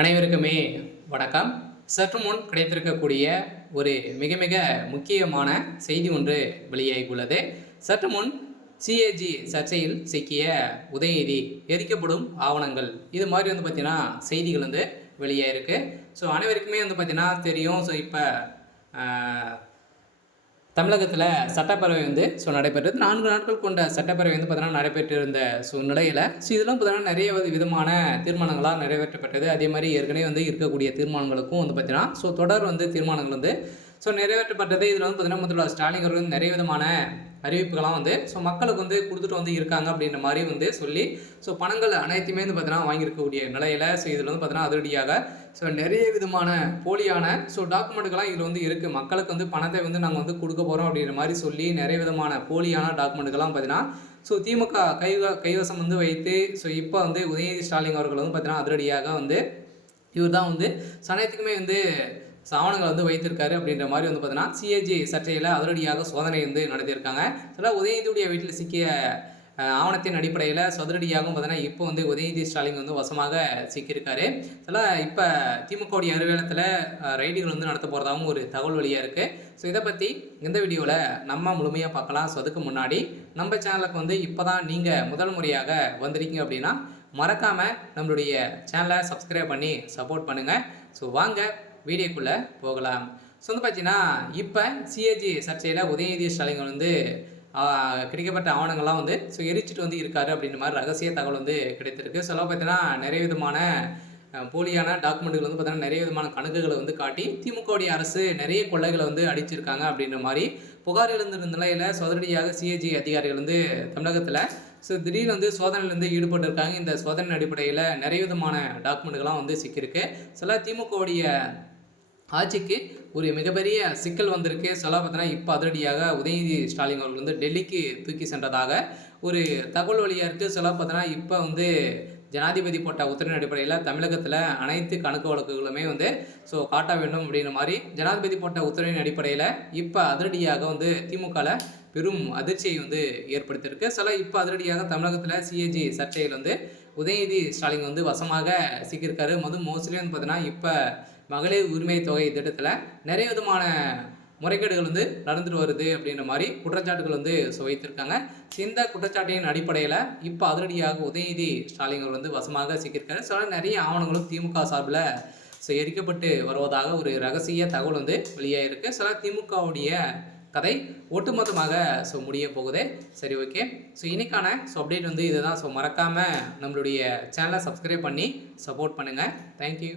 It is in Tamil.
அனைவருக்குமே வணக்கம். சற்று முன் கிடைத்திருக்கக்கூடிய ஒரு மிக மிக முக்கியமான செய்தி ஒன்று வெளியாகியுள்ளது. சற்று முன் சிஏஜி சர்ச்சையில் சிக்கிய உதயநிதி எரிக்கப்படும் ஆவணங்கள் இது மாதிரி பார்த்தீங்கன்னா செய்திகள் வெளியாயிருக்கு. ஸோ அனைவருக்குமே பார்த்தீங்கன்னா தெரியும். ஸோ இப்போ தமிழகத்தில் சட்டப்பேரவை நடைபெற்றது. 4 நாட்கள் கொண்ட சட்டப்பேரவை பார்த்தீங்கன்னா நடைபெற்றிருந்த நிலையில் இதெல்லாம் பார்த்தீங்கன்னா நிறைய விதமான தீர்மானங்களாக நிறைவேற்றப்பட்டது. அதே மாதிரி ஏற்கனவே இருக்கக்கூடிய தீர்மானங்களுக்கும் பார்த்தீங்கன்னா தொடர் தீர்மானங்கள் நிறைவேற்றப்பட்டது. இதில் பார்த்தீங்கன்னா முதல்வர் ஸ்டாலின் அவர்கள் நிறைய விதமான அறிவிப்புகளாம் மக்களுக்கு கொடுத்துட்டு இருக்காங்க அப்படின்ற மாதிரி சொல்லி பணங்கள் அனைத்துமே பார்த்தீங்கன்னா வாங்கியிருக்கக்கூடிய நிலையில் இதில் பார்த்தீங்கன்னா அதிரடியாக நிறைய விதமான போலியான டாக்குமெண்ட்டுகள்லாம் இதில் இருக்குது. மக்களுக்கு பணத்தை நாங்கள் கொடுக்க போகிறோம் அப்படின்ற மாதிரி சொல்லி நிறைய விதமான போலியான டாக்குமெண்ட்டுகள்லாம் பார்த்தீங்கன்னா திமுக கைவசம் வைத்து இப்போ உதயநிதி ஸ்டாலின் அவர்கள் பார்த்தீங்கன்னா அதிரடியாக இவர் தான் சமயத்துக்குமே ஆவணங்கள் வைத்திருக்காரு அப்படின்ற மாதிரி பார்த்தீங்கன்னா சிஏஜி சர்ச்சையில் அதிரடியாக சோதனை நடத்தியிருக்காங்க. உதயநிதியுடைய வீட்டில் சிக்கிய ஆவணத்தின் அடிப்படையில் அதிரடியாகவும் பார்த்தீங்கன்னா இப்போ உதயநிதி ஸ்டாலின் வசமாக சிக்கியிருக்காரு. இப்போ திமுகவுடைய அலுவலகத்தில் ரைடுகள் நடத்த போகிறதாகவும் ஒரு தகவல் வழியாக இருக்குது. இதை பற்றி இந்த வீடியோவில் நம்ம முழுமையாக பார்க்கலாம். அதுக்கு முன்னாடி நம்ம சேனலுக்கு இப்போ தான் நீங்கள் முதல் முறையாக வந்திருக்கீங்க அப்படின்னா மறக்காமல் நம்மளுடைய சேனலை சப்ஸ்கிரைப் பண்ணி சப்போர்ட் பண்ணுங்கள். வாங்க வீடியோக்குள்ளே போகலாம். பார்த்தீங்கன்னா இப்போ சிஏஜி சர்ச்சையில் உதயநிதி ஸ்டாலின் கிடைக்கப்பட்ட ஆவணங்கள்லாம் எரிச்சிட்டு இருக்காரு அப்படின்ற மாதிரி ரகசிய தகவல் கிடைத்திருக்கு. பார்த்தீங்கன்னா நிறைய விதமான போலியான டாக்குமெண்ட்டுகள் பார்த்தீங்கன்னா நிறைய விதமான கணக்குகளை காட்டி திமுகவுடைய அரசு நிறைய கொள்ளைகளை அடிச்சிருக்காங்க அப்படின்ற மாதிரி புகார் எழுந்திருந்த நிலையில் சோதனையாக சிஏஜி அதிகாரிகள் தமிழகத்தில் திடீர்னு சோதனையில் ஈடுபட்டிருக்காங்க. இந்த சோதனை அடிப்படையில் நிறைய விதமான டாக்குமெண்ட்டுகள்லாம் சிக்கியிருக்கு. திமுகவுடைய ஆட்சிக்கு ஒரு மிகப்பெரிய சிக்கல் வந்திருக்கு. பார்த்தீங்கன்னா இப்போ அதிரடியாக உதயநிதி ஸ்டாலின் அவர்கள் டெல்லிக்கு தூக்கி சென்றதாக ஒரு தகவல் வழியாக இருக்குது. பார்த்தீங்கன்னா இப்போ ஜனாதிபதி போட்ட உத்தரவின் அடிப்படையில் தமிழகத்தில் அனைத்து கணக்கு வழக்குகளுமே காட்ட வேண்டும் அப்படின்ற மாதிரி ஜனாதிபதி போட்ட உத்தரவின் அடிப்படையில் இப்போ அதிரடியாக திமுகவில் பெரும் அதிர்ச்சியை ஏற்படுத்தியிருக்கு. இப்போ அதிரடியாக தமிழகத்தில் சிஏஜி சர்ச்சையில் உதயநிதி ஸ்டாலின் வசமாக சிக்கியிருக்காரு. மோஸ்ட்லி பார்த்தீங்கன்னா இப்போ மகளிர் உரிமை தொகை திட்டத்தில் நிறைய விதமான முறைகேடுகள் நடந்துட்டு வருது அப்படின்ற மாதிரி குற்றச்சாட்டுகள் வைத்திருக்காங்க. இந்த குற்றச்சாட்டின் அடிப்படையில் இப்போ அதிரடியாக உதயநிதி ஸ்டாலின் அவர் வசமாக சிக்கியிருக்காரு. நிறைய ஆவணங்களும் திமுக சார்பில் எரிக்கப்பட்டு வருவதாக ஒரு ரகசிய தகவல் வெளியாகிருக்கு. திமுகவுடைய கதை ஒட்டுமொத்தமாக முடிய போகுது. சரி, ஓகே. இன்னைக்கான அப்டேட் இதுதான். மறக்காமல் நம்மளுடைய சேனலை சப்ஸ்கிரைப் பண்ணி சப்போர்ட் பண்ணுங்கள். தேங்க்யூ.